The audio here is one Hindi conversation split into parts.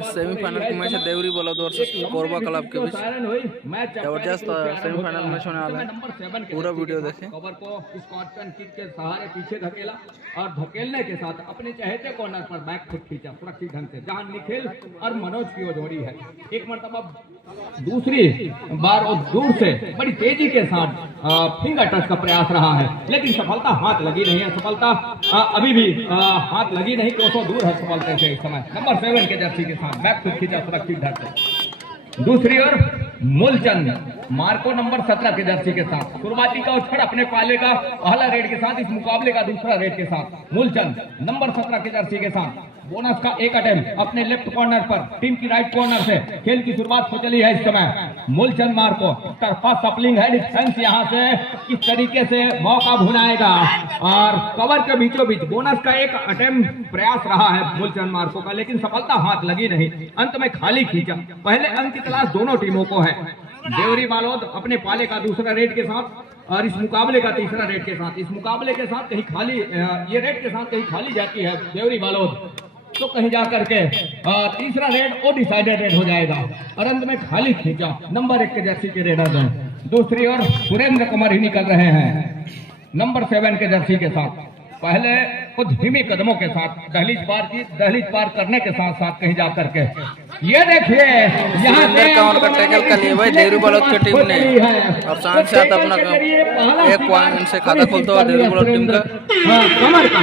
सेमीफाइनल के मैच है देवरी बलौद वर्सेस कोरबा क्लब के बीच। जबरदस्त सेमीफाइनल मैच होने वाला है, पूरा वीडियो देखें। कवर को स्कॉटन किक के सहारे पीछे धकेला और धकेलने के साथ अपने चहेते कॉर्नर पर बैक फुट खींचा सुरक्षित ढंग से, जहां निखिल और मनोज की वो जोड़ी है। एक मरतबा दूसरी बार और दूर से बड़ी तेजी के साथ फिंगर टच का प्रयास रहा है, लेकिन सफलता हाथ लगी नहीं है। सफलता अभी भी हाथ लगी नहीं, 200 दूर है सफलता से इस समय। नंबर 7 के जर्सी के साथ बैक फुट खींचा सुरक्षित ढंग से। दूसरी ओर मूलचंद मार्को नंबर 17 के जर्सी के साथ शुरुआती का उछड़ अपने पाले का पहला रेड के साथ, इस मुकाबले का दूसरा रेड के साथ। मूलचंद नंबर 17 के जर्सी के साथ बोनस का एक अटेम्प्ट अपने लेफ्ट कॉर्नर पर, टीम की राइट कॉर्नर से खेल की शुरुआत हो चली है इस समय। मूलचंद मार्को तरफा सपलिंग है, डिफेंस यहां से किस तरीके से मौका भुनाएगा और कवर के बीचों बीच बोनस का एक अटेम्प्ट प्रयास रहा है मूलचंद मार्को का, लेकिन सफलता हाथ लगी नहीं। अंत में खाली खींचा। पहले अंक की तलाश दोनों टीमों को है। देवरी बालोद अपने पाले का दूसरा रेड के साथ और इस मुकाबले का तीसरा रेड के साथ। इस मुकाबले के साथ कहीं खाली, ये रेड के साथ कहीं खाली जाती है देवरी बालोद, तो कहीं जाकर के तीसरा रेड वो डिसाइडेड रेड हो जाएगा और अंत में खाली खींचा नंबर 1 के जर्सी के रेडर हैं। दूसरी ओर सुरेंद्र कुमार ही निकल रहे हैं नंबर 7 के जर्सी के साथ। पहले कुछ धीमी कदमों के साथ दहलीज पार करने के साथ साथ कहीं जाकर के ये देखिए यहाँ से टैकल कर लिया भाई देवरी बलौद की टीम ने और साथ साथ अपना एक पॉइंट से खाता खोलता हुआ देवरी बलौद टीम का कमर का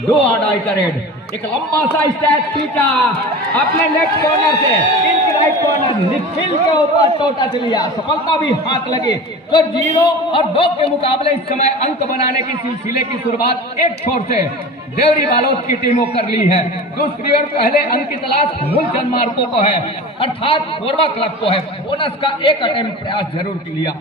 दो आड़ाई का रेड, एक लंबा सा स्टैक खींचा अपने लेफ्ट कॉर्नर से, इन राइट कॉर्नर निखिल के ऊपर टोटा लिया, सफलता भी हाथ लगी। तो 0 और 2 के मुकाबले इस समय अंक बनाने की सिलसिले की शुरुआत एक छोर से देवरी बालोद की टीमों कर ली है। दूसरी ओर पहले अंक की तलाश मूलचंद मार्को को है, अर्थात कोरबा क्लब को है। बोनस का एक अटेम्प्ट प्रयास जरूर लिया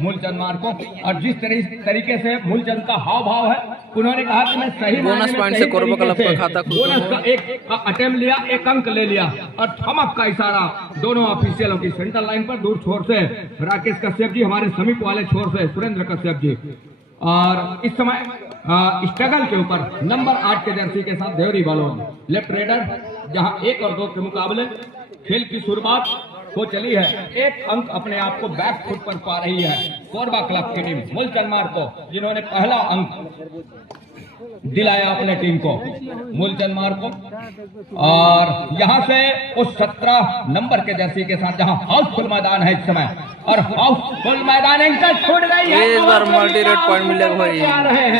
मूलचंद मार्को, और जिस तरीके से मूलचंद का हाव भाव है, उन्होंने कहा कि मैं सही बोनस पॉइंट से कोरबा क्लब का खाता बोनस का एक अटेम्प्ट लिया, एक अंक ले लिया और थमक का इशारा दोनों ऑफिशियलों की। सेंट्रल लाइन पर दूर छोर से राकेश कश्यप जी, हमारे समीप वाले छोर से सुरेंद्र कश्यप जी, और इस समय स्ट्रगल के ऊपर नंबर 8 के जर्सी के साथ देवरी बालोद लेफ्ट रेडर, जहां 1 और 2 के मुकाबले खेल की शुरुआत हो चली है। एक अंक अपने आप को बैक फुट पर पा रही है कोरबा क्लब की टीम। मूलचंद मार्को जिन्होंने पहला अंक दिलाया अपने टीम को, मूलचंद मार्को, और यहां से उस 17 नंबर के जर्सी के साथ जहां हाउसफुल मैदान है इस समय, और हाउसफुल मैदान छूट गई है। इस बार मल्टी रेड पॉइंट मिलेगा भाई,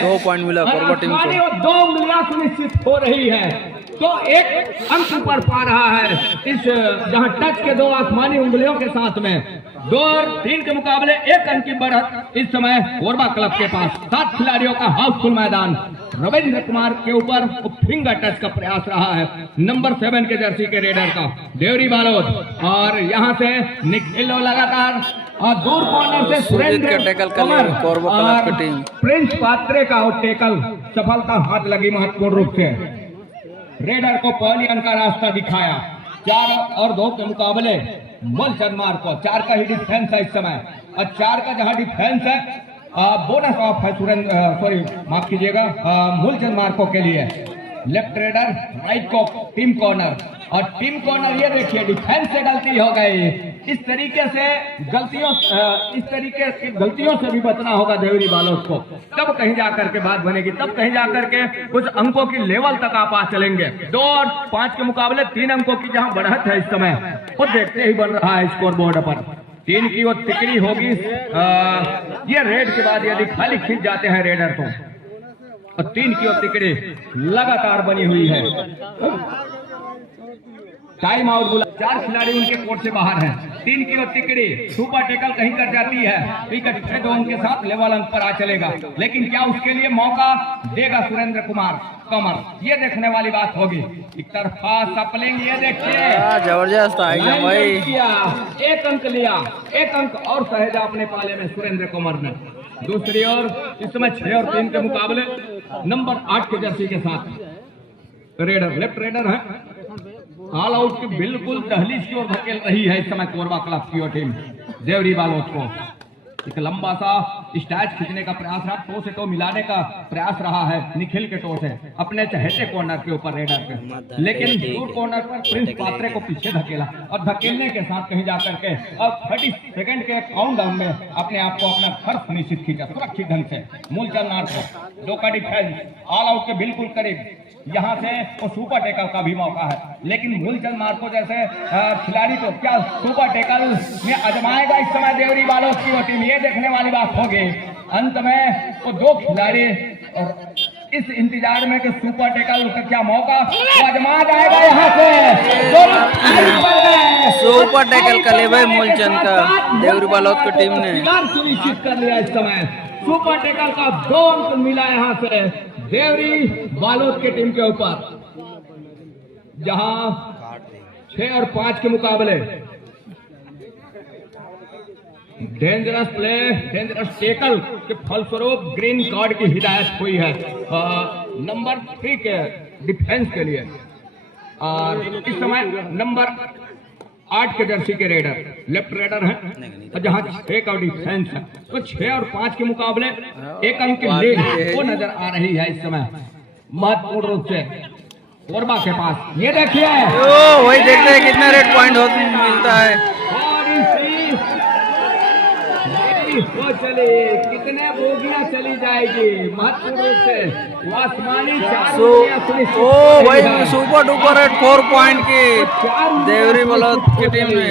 2 पॉइंट मिला कोरबा टीम को, 2 उंगलियां सुनिश्चित हो रही है, तो एक अंक पर पा रहा है इस, जहां टच के 2 आसमानी उंगलियों के साथ में 2 और 3 के मुकाबले 1 अंक की बढ़त इस समय कोरबा क्लब के पास। 7 खिलाड़ियों का हाउसफुल मैदान, रविंद्र कुमार के ऊपर फिंगर टच का प्रयास रहा है नंबर 7 के जर्सी के रेडर का देवरी बालोद, और यहां से निखिल लगातार और दूर कॉर्नर से सुरेंद्र कोरबा क्लब की टीम प्रिंस पात्रे का टेकल, सफलता हाथ लगी महत्वपूर्ण रूप से। रेडर को पहली अंक का रास्ता दिखाया। 4 और 2 के मुकाबले मूलचंद मार्को, 4 का ही डिफेंस है इस समय, और 4 का जहां डिफेंस है बोनस ऑफ है माफ कीजिएगा मूलचंद मार्को के लिए। लेफ्ट रेडर राइट को टीम कॉर्नर, और टीम कॉर्नर ये देखिए डिफेंस से गलती हो गई। इस तरीके से गलतियों से भी बचना होगा देवरी बालोद को, तब कहीं जाकर के बात बनेगी, तब कहीं जाकर के कुछ अंकों की लेवल तक आप आ चलेंगे। 2 और 5 के मुकाबले 3 अंकों की जहां बढ़त है इस समय, वो देखते ही बन रहा है स्कोर बोर्ड पर। 3 की वो तिकड़ी होगी ये रेड के बाद, यदि खाली खींच जाते हैं रेडर तो, और 3 की वो तिकड़ी लगातार बनी हुई है। टाइम आउट बोला, 4 खिलाड़ी उनके कोर्ट से बाहर हैं। 3 की वो तिकड़ी सुपर टेकल कहीं कर जाती है, विकेट से 2 उनके साथ लेवल अंक पर आ चलेगा, लेकिन क्या उसके लिए मौका देगा सुरेंद्र कुमार कमर, ये देखने वाली बात होगी। एक तरफा सपलिंग, ये देखिए जबरदस्त आइडिया भाई, 1 अंक लिया, 1 अंक और सहेजा अपने पाले में सुरेंद्र कुमार ने। दूसरी ओर इस समय 6 और 3 के मुकाबले नंबर 8 के जर्सी के साथ रेडर, लेफ्ट रेडर है, ऑल आउट की बिल्कुल दहलीज की ओर धकेल रही है इस समय कोरबा क्लब की टीम देवरी बालोद को। एक लंबा सा स्टैच खींचने का प्रयास रहा, टो से टो मिलाने का प्रयास रहा है निखिल के टो से अपने चहेते कॉर्नर के ऊपर रेडर पे, लेकिन दूर कॉर्नर पर प्रिंस पात्रे को पीछे धकेला और धकेलने के साथ कहीं जाकर के अब 30 सेकंड के काउंट डाउन में अपने आप को अपना घर सुनिश्चित खींचा सुरक्षित ढंग से। मूलचंद नार्को दो का डिफेंस ऑल आउट के बिल्कुल करीब, यहाँ से वो सुपर टेकल का भी मौका है, लेकिन मूलचंद मार्को जैसे खिलाड़ी को क्या सुपर टेकल में आजमाएगा इस समय देवरी वालों की टीम, ये देखने वाली बात होगी। अंत में वो दो खिलाड़ी और इस इंतजार में कि सुपर टेकल का क्या मौका वो आजमा जाएगा, यहाँ से सुपर टेकल कर ले भाई मूलचंद का देवरी वालों की टीम ने सुनिश्चित कर लिया। इस समय सुपर टेकल का 2 अंक मिला यहाँ से देवरी बालोद के टीम के ऊपर, जहां 6 और 5 के मुकाबले डेंजरस प्ले डेंजरस टेकल के फलस्वरूप ग्रीन कार्ड की हिदायत हुई है नंबर 3 के डिफेंस के लिए। और इस समय नंबर 8 के जर्सी के रेडर लेफ्ट रेडर है, जहां 6 का डिफेंस है, तो 6 और 5 के मुकाबले 1 अंक की लीड वो नजर आ रही है इस समय महत्वपूर्ण रूप से कोरबा के पास। ये देखिए वही देखते हैं कितना रेड पॉइंट मिलता है। वो चले कितने बोगियां चली जाएगी महत्वपूर्ण रूप से आसमानी भाई सुपर डुपर रेड 4 पॉइंट की देवरी बालोद की टीम ने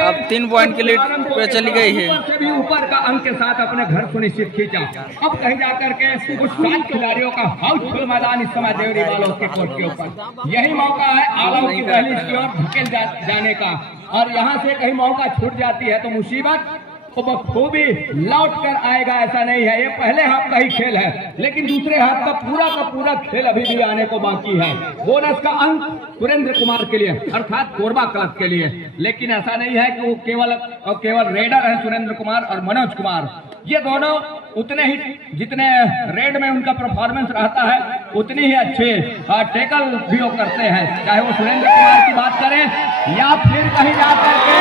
अब 3 पॉइंट की लीड पे चली गई है। भी ऊपर का अंक के साथ अपने घर सुनिश्चित खींचा। अब कहीं जाकर के कुछ 7 खिलाड़ियों का हाउसफुल मैदान इस समय देवरी बालोद के कोर्ट के ऊपर, यही मौका है आलम की दहलीज की ओर धकेल जाने का, और यहाँ से कहीं मौका छूट जाती है तो मुसीबत तो बखूबी लौट कर आएगा, ऐसा नहीं है। ये पहले हाफ का ही खेल है, लेकिन दूसरे हाफ का पूरा खेल अभी भी आने को बाकी है। बोनस का अंक सुरेंद्र कुमार के लिए अर्थात कोरबा क्लब के लिए, लेकिन ऐसा नहीं है कि वो केवल रेडर है सुरेंद्र कुमार और मनोज कुमार, ये दोनों उतने ही जितने रेड में उनका परफॉर्मेंस रहता है उतनी ही अच्छे टेकल भी वो करते हैं, चाहे वो सुरेंद्र कुमार की बात करें या फिर कहीं जाकर के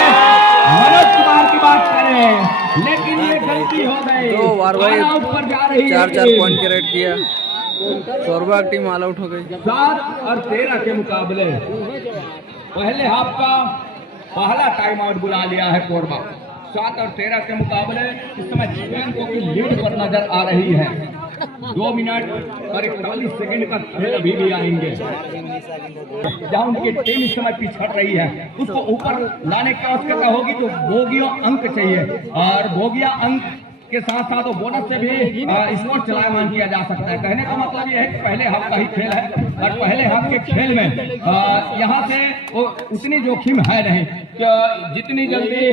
मनोज कुमार की बात करें, लेकिन ये गलती हो गई। तो वार भाई ऊपर जा रही है 4 पॉइंट के रेड किया, कोरबा टीम ऑल आउट हो गई। 7 और 13 के मुकाबले पहले हाफ का पहला टाइम आउट बुला लिया है कोरबा। 7 और 13 के मुकाबले इस समय जीवन की लीड पर नजर आ रही है। 2 मिनट और 41 सेकंड का खेल अभी भी आएंगे, जहां उनकी टीम इस समय पिछड़ रही है, उसको ऊपर लाने की आवश्यकता होगी तो बोगियों अंक चाहिए, और बोगिया अंक के साथ साथ वो बोनस से भी स्कोर चलायमान किया जा सकता है। कहने का मतलब ये है कि पहले हाफ का ही खेल है, और पहले हाफ के खेल में यहाँ से वो उतनी जोखिम है नहीं कि जितनी जल्दी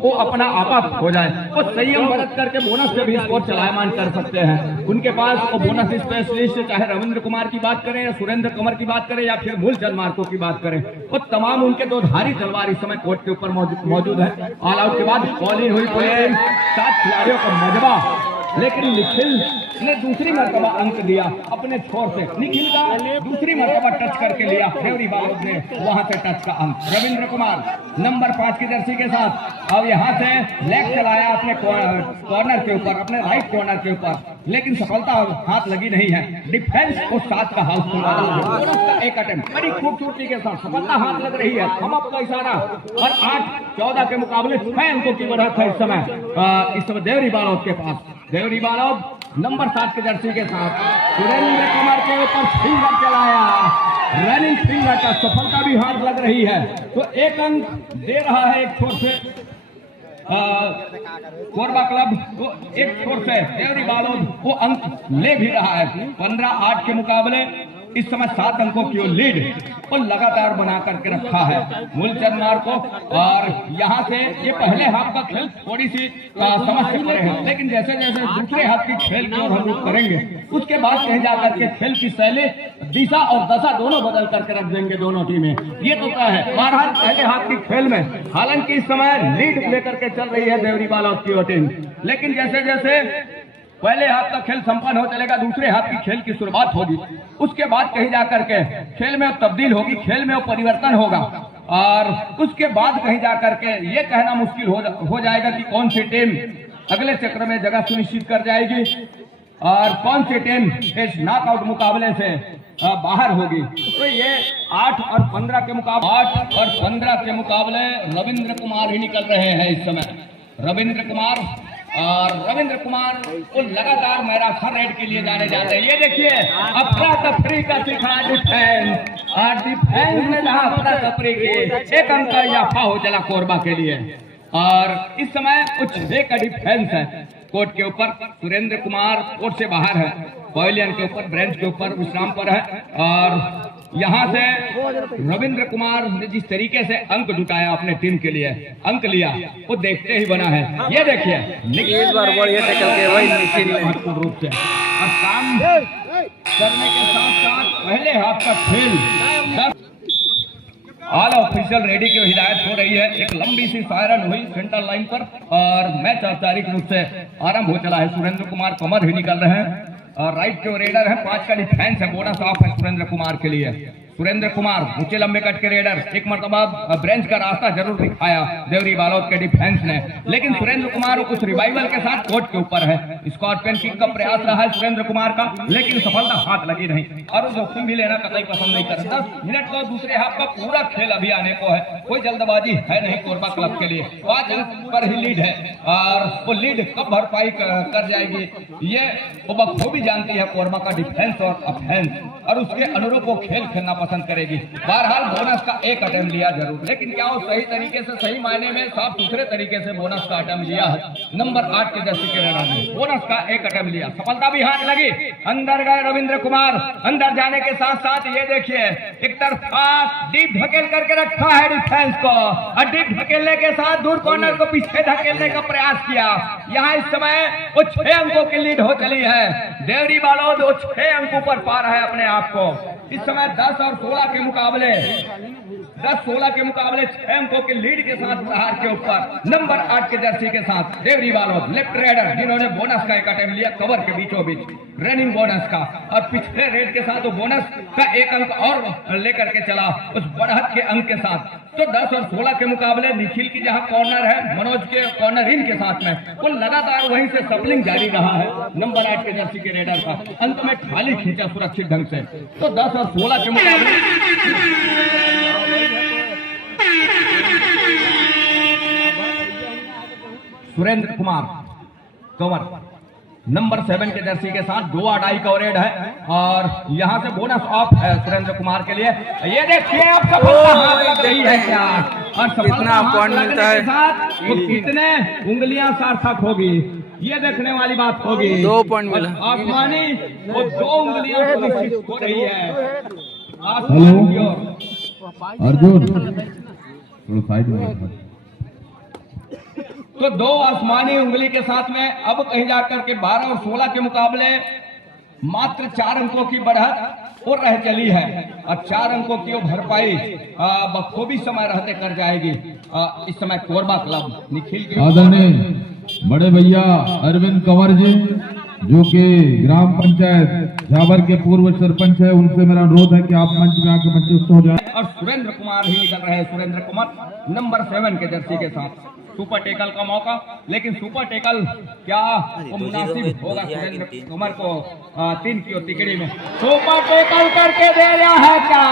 वो अपना आपा हो जाए, वो संयम बरत करके बोनस से भी स्कोर चलायमान कर सकते हैं। उनके पास वो बोनस स्पेशलिस्ट चाहे रविंद्र कुमार की बात करें या सुरेंद्र कंवर की बात करें या फिर मूलचंद मार्को की बात करें, वो तमाम उनके 2 धारी तलवार इस समय कोर्ट के ऊपर मौजूद है। ऑल आउट के बाद बॉलिंग हुई 7 खिलाड़ियों का मजबा, लेकिन निखिल ने दूसरी मरतबा अंक दिया अपने छोर से। निखिल का दूसरी मरतबा टच करके लिया देवरी बालोद ने वहां से टच का अंक। रविंद्र कुमार नंबर 5 की जर्सी के साथ अब यहाँ से लेग चलाया अपने कॉर्नर के ऊपर, अपने राइट कॉर्नर के ऊपर, लेकिन सफलता हाथ लगी नहीं है। डिफेंस को 7 का हाउस एक अटेम्प्ट बड़ी खूबसूरती के साथ सफलता हाथ लग रही है, हम आपका इशारा, और 8-14 के मुकाबले 6 अंकों की बढ़त है इस समय देवरी बालोद के पास। देवरी बालोद नंबर 7 के जर्सी के साथ सुरेंद्र कुमार के ऊपर फिंगर चलाया, रनिंग फिंगर का सफलता भी हाथ लग रही है, तो 1 अंक दे रहा है एक छोर से कोरबा क्लब, वो एक छोर से देवरी बालोद वो अंक ले भी रहा है। 15-8 के मुकाबले इस समय 7 अंकों की लीड और लगातार बना करके रखा है मूलचंद मार्को। और यहाँ से ये पहले हाफ का खेल थोड़ी सी समझ से पड़े हैं, लेकिन जैसे जैसे दूसरे हाफ की खेल की ओर हम लोग करेंगे उसके बाद कहीं जाकर के खेल की शैली, दिशा और दशा दोनों बदल करके रख देंगे दोनों टीमें, ये तो क्या है। बहरहाल पहले हाफ की खेल में हालांकि इस समय लीड लेकर के चल रही है देवरी बालोद की टीम, लेकिन जैसे जैसे पहले हाफ का खेल संपन्न हो चलेगा, दूसरे हाफ की खेल की शुरुआत होगी, उसके बाद कहीं जाकर के खेल में तब्दील होगी, खेल में परिवर्तन होगा। और उसके बाद कहीं जाकर के ये कहना मुश्किल हो जाएगा कि कौन सी टीम अगले चक्र में जगह सुनिश्चित कर जाएगी और कौन सी टीम इस नॉकआउट मुकाबले से बाहर होगी। तो ये 8 और 15 के मुकाबले रविंद्र कुमार ही निकल रहे हैं इस समय। रविंद्र कुमार वो लगातार मैराथन रेड के लिए जाने जाते हैं। ये देखिए अफरा तफरी का सिखा डिफेंस और डिफेंस में जहां अफरा तफरी के 1 अंक का इजाफा हो चला कोरबा के लिए। और इस समय कुछ 6 का डिफेंस है कोर्ट के ऊपर। सुरेंद्र कुमार कोर्ट से बाहर है, पवेलियन के ऊपर ब्रेंच के ऊपर विश्राम पर है। और यहाँ से रविंद्र कुमार ने जिस तरीके से अंक जुटाया अपने टीम के लिए, अंक लिया, वो देखते ही बना है। ये देखिए इस बार बढ़िया टैकल के वही निखिल ने महत्वपूर्ण रूप से और काम करने के साथ साथ पहले हाफ का खेल ऑल ऑफिशियल रेडी की हिदायत हो रही है। एक लंबी सी सायरन हुई सेंटर लाइन पर और मैच औपचारिक रूप से आरंभ हो चला है। सुरेंद्र कुमार कमर ही निकल रहे हैं और राइट के रेडर है, 5 का डिफेंस है, बोनस ऑफ है सुरेंद्र कुमार के लिए। सुरेंद्र कुमार ऊंचे लंबे कट के रेडर, एक मरतबा ब्रेंच का रास्ता जरूर दिखाया देवरी बालोद के डिफेंस ने, लेकिन सुरेंद्र कुमार कुछ रिवाइवल के साथ कोर्ट के ऊपर है। स्कॉर्पियन किक का प्रयास रहा है सुरेंद्र कुमार का, लेकिन सफलता हाथ लगी नहीं और वो जोखिम भी लेना कतई पसंद नहीं कर। 10 मिनट का दूसरे हाफ का पूरा खेल अभी आने को है, कोई जल्दबाजी है नहीं कोरबा क्लब के लिए। 5 अंक पर ही लीड है और वो लीड कब भरपाई कर जाएगी ये वो बखूबी जानती है कोरबा का डिफेंस और अफेंस, और उसके अनुरूप वो खेल खेलना पसंद करेगी। बहरहाल बोनस का एक अटेम्प्ट लिया जरूर, लेकिन क्या वो सही तरीके से, सही मायने में साफ सुथरे तरीके से बोनस का अटेम्प्ट लिया है। नंबर 8 के जर्सी के रेडर ने बोनस का एक अटेम्प्ट लिया, सफलता भी हाथ लगी। अंदर गए रविंद्र कुमार, अंदर जाने के साथ साथ ये देखिए एक तरफा डीप धकेल करके रखा है डिफेंस को और डीप धकेलने के साथ दूर कॉर्नर को पीछे धकेलने का प्रयास किया। यहाँ इस समय वो 6 अंकों की लीड हो चली है। देवरी बालोद 6 अंकों पर पा रहा है अपने आप को। इस समय 10 और 16 के मुकाबले 10-16 के मुकाबले 6 अंकों के लीड के साथ प्रहार के ऊपर नंबर 8 के जर्सी के साथ देवरी बालोद लेफ्ट रेडर, जिन्होंने बोनस का एक अटेम्प्ट लिया कवर के बीचों बीच रनिंग बोनस का, और पिछले रेड के साथ वो बोनस का 1 अंक और लेकर के चला उस बढ़त के अंक के साथ। तो 10 और 16 के मुकाबले निखिल की जहां कॉर्नर है, मनोज के कॉर्नर इन के साथ में वो लगातार वहीं से सपलिंग जारी रहा है नंबर 8 के जर्सी के रेडर का। अंत में थाली खींचा सुरक्षित ढंग से। तो 10 और 16 के मुकाबले सुरेंद्र कुमार कवर नंबर 7 के जर्सी के साथ 2 अडाई कवरेज है और यहां से बोनस ऑफ है सुरेंद्र कुमार के लिए। ये देखिए अब सफलता हाथ लग रही है क्या, और कितना पॉइंट मिलता है, तो कितने उंगलियां सार्थक होगी ये देखने वाली बात होगी। 2 पॉइंट मिला आसमानी वो 2 उंगलियां सुनिश्चित हो रही है आसमान की ओर। अर्जुन साइड में तो 2 आसमानी उंगली के साथ में अब कहीं जाकर के 12 और 16 के मुकाबले मात्र 4 अंकों की बढ़त और रह चली है और 4 अंकों की वो भरपाई बखूबी समय रहते कर जाएगी। इस समय कोरबा क्लब निखिल की आदरणीय बड़े भैया अरविंद कंवर जी, जो कि ग्राम पंचायत झाबर के पूर्व सरपंच है, उनसे मेरा अनुरोध है कि आप मंच में आकर मंचस्थ हो जाए। और सुरेंद्र कुमार ही निकल रहे हैं, सुरेंद्र कुमार नंबर 7 के जर्सी के साथ। सुपर टेकल का मौका, लेकिन सुपर टेकल क्या वो मुनासिब होगा सुरेंद्र कुमार को 3 की तिकड़ी में सुपर टेकल करके दे रहा है क्या?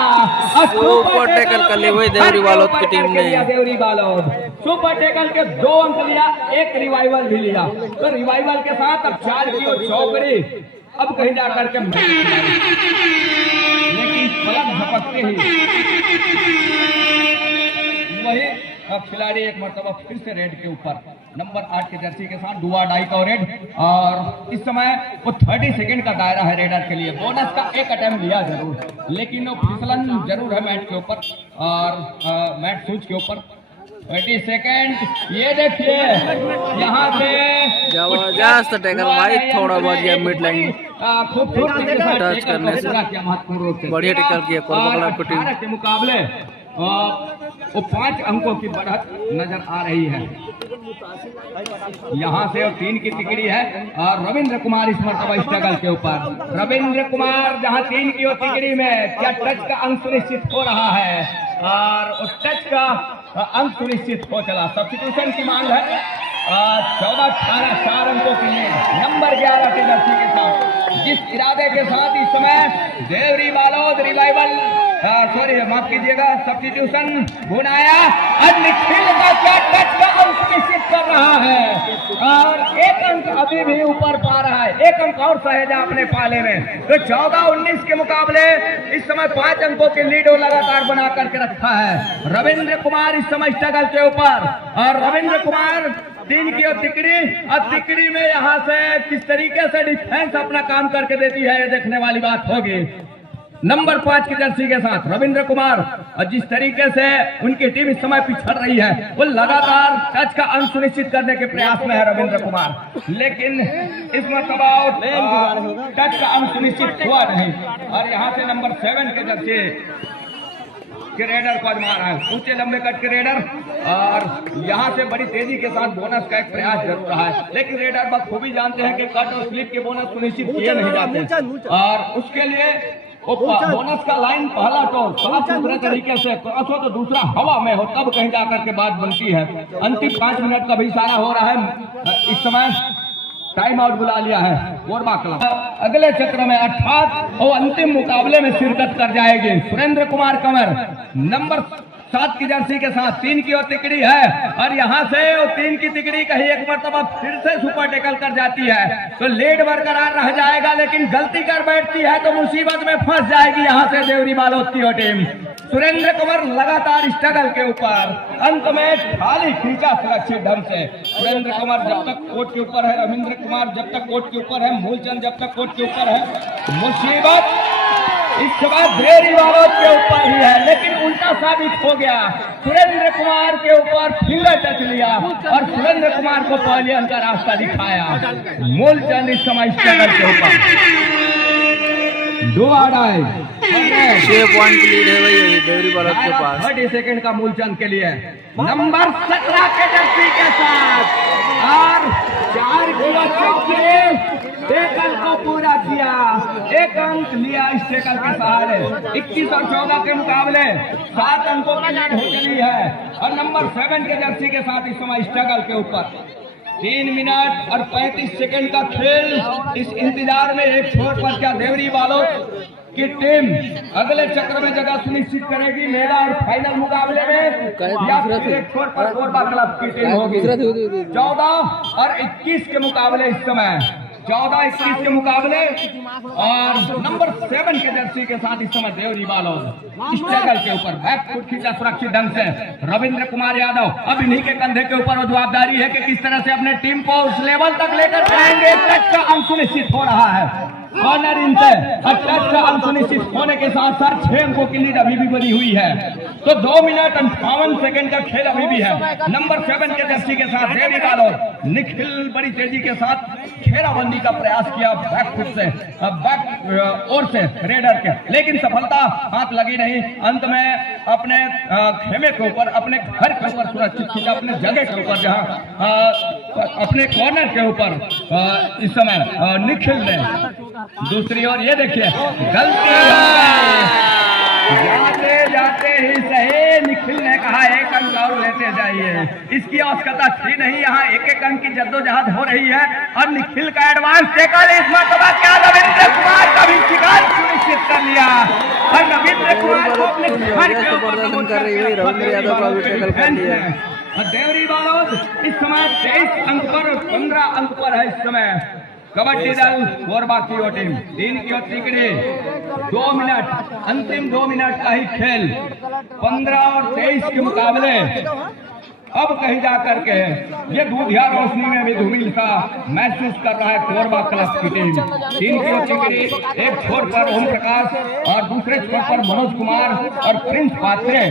सुपर टेकल कर लिए हुए देवरी बालोद की टीम ने। देवरी बालोद सुपर टेकल के 2 अंक लिया, 1 रिवाइवल भी लिया। तो रिवाइवल के साथ अब 4 की चौकड़ी अब कहीं जाकर के, लेकिन पलक झपकते ही वही खिलाड़ी एक मरतबा फिर से रेड के ऊपर नंबर 8 के जर्सी के साथ 2 अडाई कवरेज। और इस समय वो 30 सेकंड का दायरा है रेडर के लिए। बोनस का एक अटेम्प्ट लिया जरूर, लेकिन वो फिसलन जरूर है मैट के ऊपर और मैट सूच के ऊपर। 30 सेकंड, ये देखिए यहाँ से जबरदस्त टैकल भाई, थोड़ा बहुत गया मिड लाइन टच करने से बढ़िया टैकल किया कोरबा क्लब की टीम के मुकाबले। वो 5 अंकों की बढ़त नजर आ रही है। यहाँ से और 3 की तिकड़ी है और रविंद्र कुमार इस मरतबा स्ट्रगल के ऊपर। रविंद्र कुमार जहाँ 3 की तिकड़ी में क्या टच का अंक सुनिश्चित हो रहा है। और टच का अंक सुनिश्चित हो चला। सब्स्टिट्यूशन की मांग है 14-18 4 अंकों के लिए नंबर 11 के जर्सी के साथ, जिस इरादे के साथ इस समय देवरी बालोद रिवाइवल सॉरी माफ कीजिएगा सब्स्टिट्यूशन बुनाया और निखिल का क्या टच का अंक सुनिश्चित कर रहा है और एक अंक अभी भी ऊपर पा रहा है, एक अंक और सहेजा अपने पाले में। तो 14-19 के मुकाबले इस समय 5 अंकों की लीड लगातार बना करके रखा है रविंद्र कुमार इस समय स्ट्रगल के ऊपर। और रविंद्र कुमार 3 की और तिकड़ी में यहाँ से किस तरीके से डिफेंस अपना काम करके देती है ये देखने वाली बात होगी। नंबर 5 की जर्सी के साथ रविंद्र कुमार और जिस तरीके से उनकी टीम इस समय पिछड़ रही है वो लगातार टच का अंक सुनिश्चित करने के प्रयास में है रविंद्र कुमार, लेकिन इस मरतबा टच का अंक सुनिश्चित हुआ नहीं। और यहाँ से नंबर 7 के जर्सी के रेडर को आजमा रहा है, ऊंचे लंबे कट के रेडर और यहाँ से बड़ी तेजी के साथ बोनस का एक प्रयास जरूर रहा है, लेकिन रेडर बखूबी जानते हैं कि कट और स्लिप के बोनस सुनिश्चित किए नहीं जाते और उसके लिए बोनस का लाइन पहला तो साफ सुथरे तरीके से क्रॉस हो तो दूसरा हवा में हो तब कहीं जाकर के बात बनती है। अंतिम 5 मिनट का भी इशारा हो रहा है, इस समय टाइम आउट बुला लिया है कोरबा क्लब। अगले चक्र में अर्थात वो अंतिम मुकाबले में शिरकत कर जाएगी सुरेंद्र कुमार कंवर नंबर 7 की जर्सी के साथ। 3 की और तिकड़ी है और यहाँ से वो 3 की तिकड़ी कहीं एक मरतबा फिर से सुपर टेकल कर जाती है तो लीड बरकरार रह जाएगा, लेकिन गलती कर बैठती है तो मुसीबत में फंस जाएगी यहाँ से देवरी बालोद की टीम। सुरेंद्र कुमार लगातार स्ट्रगल के ऊपर अंत में खाली खींचा सुरक्षित ढंग से। सुरेंद्र कुमार जब तक कोर्ट के ऊपर है, रविंद्र कुमार जब तक कोर्ट के ऊपर है, मूलचंद जब तक कोर्ट के ऊपर है, मुसीबत इस समय देवरी बालोद के ऊपर ही है, लेकिन उल्टा साबित हो गया। सुरेंद्र कुमार के ऊपर फिंगर टच लिया और सुरेंद्र कुमार को पहले का रास्ता दिखाया। मूलचंद इस समय स्ट्रगल के ऊपर 2 आड़ाई 6 पॉइंट की लीड है भाई देवरी बालोद के पास। 30 सेकंड का मूलचंद के लिए नंबर 17 के जर्सी के साथ और 4 किलो चौके टेकल को पूरा किया, 1 अंक लिया इस टेकल के सहारे। 21 और 14 के मुकाबले 7 अंकों की लीड हो चली है और नंबर 7 के जर्सी के साथ इस समय स्ट्रगल के ऊपर 3 मिनट और 35 सेकंड का खेल। इस इंतजार में एक छोर पर क्या देवरी बालोद की टीम अगले चक्र में जगह सुनिश्चित करेगी मेगा और फाइनल मुकाबले में या फिर एक छोर पर कोरबा क्लब की टीम होगी। 14 और 21 के मुकाबले इस समय 14-21 के मुकाबले और नंबर 7 के जर्सी के साथ इस समय देवरी बालोद स्ट्रगल के ऊपर बैक फुट खींचा सुरक्षित ढंग से रविंद्र कुमार यादव। अब इन्हीं के कंधे के ऊपर वो जवाबदारी है कि किस तरह से अपने टीम को उस लेवल तक लेकर जाएंगे। टच का अंक सुनिश्चित हो रहा है कॉर्नर इनसे और टच का अंक सुनिश्चित होने के साथ साथ 6 अंकों की लीड अभी भी बनी हुई है। तो 2 मिनट 58 सेकंड का खेल अभी भी है। नंबर 7 के जर्सी के साथ देवरी बालोद निखिल बड़ी तेजी के साथ घेराबंदी का प्रयास किया बैक फुट से बैक ओर से रेडर के, लेकिन सफलता हाथ लगी नहीं। अंत में अपने खेमे के ऊपर अपने घर के ऊपर सुरक्षित खींचा, अपने जगह के ऊपर जहां अपने कॉर्नर के ऊपर इस समय निखिल ने। दूसरी ओर ये देखिए गलती जाते जाते ही सही निखिल ने कहा 1 अंक और लेते जाइए, इसकी आवश्यकता थी नहीं। यहाँ 1-1 अंक की जद्दोजहद हो रही है और निखिल का एडवांस टेकल इस मरतबा क्या रविंद्र कुमार का भी शिकार सुनिश्चित कर लिया और रविंद्र कुमार को अपने घर के ऊपर प्रदर्शन कर रही है रविंद्र यादव का भी टेकल कर लिया। देवरी बालोद इस समय 23 अंक पर 15 अंक पर है इस समय। कबड्डी दल कोरबा की वो टीम 3 की और तिकड़ी 2 मिनट अंतिम 2 मिनट का ही खेल 15 और 23 के मुकाबले अब कहीं जा करके ये दूधिया रोशनी में भी धूमिल सा महसूस कर रहा है कोरबा क्लब की टीम। 3 की और तिकड़ी एक छोर पर ओम प्रकाश और दूसरे छोर पर मनोज कुमार और प्रिंस पात्रे,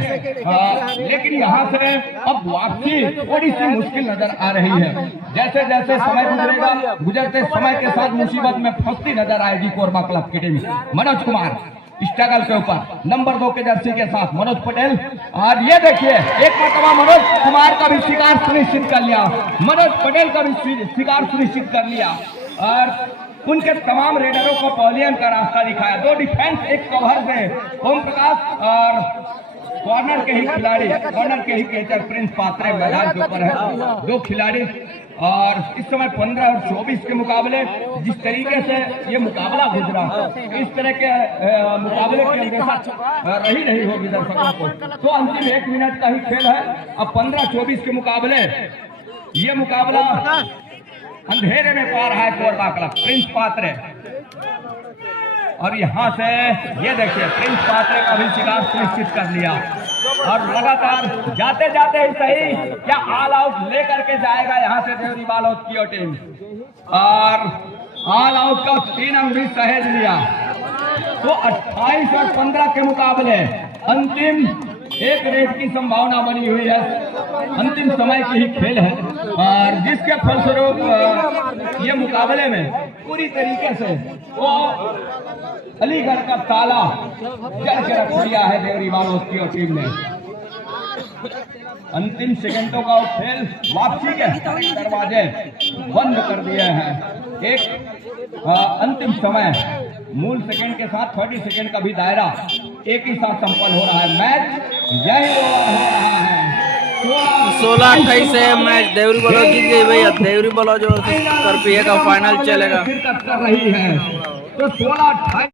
लेकिन यहाँ से अब वापसी थोड़ी सी मुश्किल नजर आ रही है। जैसे जैसे समय गुजरेगा गुजरते समय के साथ मुसीबत में फंसती नजर आएगी कोरबा क्लब की टीम। मनोज कुमार स्ट्रगल के ऊपर नंबर 2 के जर्सी के साथ मनोज पटेल और ये देखिए एक मरतबा मनोज कुमार का भी शिकार सुनिश्चित कर लिया, मनोज पटेल का भी शिकार सुनिश्चित कर लिया और उनके तमाम रेडरों को पवेलियन का रास्ता दिखाया। 2 डिफेंस 1 कवर से ओम प्रकाश और कॉर्नर के ही खिलाड़ी, कॉर्नर के ही कैचर प्रिंस पात्रे मैदान के ऊपर है। दो खिलाड़ी और इस समय 15 और 24 के मुकाबले जिस तरीके से ये मुकाबला गुजरा, इस तरह के मुकाबले की अंदेशा रही नहीं होगी दर्शकों को। तो अंतिम 1 मिनट का ही खेल है। अब 15-24 के मुकाबले ये मुकाबला अंधेरे में पा रहा है कोरबा क्लब प्रिंस पात्रे। और यहाँ से ये देखिए प्रिंस पात्रे का भी शिकार सुनिश्चित कर लिया और लगातार जाते जाते ही सही क्या ऑल आउट लेकर के जाएगा यहाँ से देवरी बालोद की टीम। और ऑल आउट का 3 अंक भी सहेज लिया। तो 28 और 15 के मुकाबले अंतिम एक रेट की संभावना बनी हुई है। अंतिम समय की ही खेल है और जिसके फलस्वरूप ये मुकाबले में पूरी तरीके से वो अलीगढ़ का ताला जड़ के रख दिया है देवरी बालोद की टीम ने। अंतिम सेकंडों का खेल वापसी के दरवाजे बंद कर दिए हैं। एक अंतिम समय मूल सेकंड के साथ 30 सेकंड का भी दायरा एक ही साथ संपन्न हो रहा है। मैच यही हो रहा है। 16-28 से मैच देवरी बालोद जीत गई भैया। देवरी बालोद जो करपीए का फाइनल चलेगा। शिरकत कर रही है तो 16-28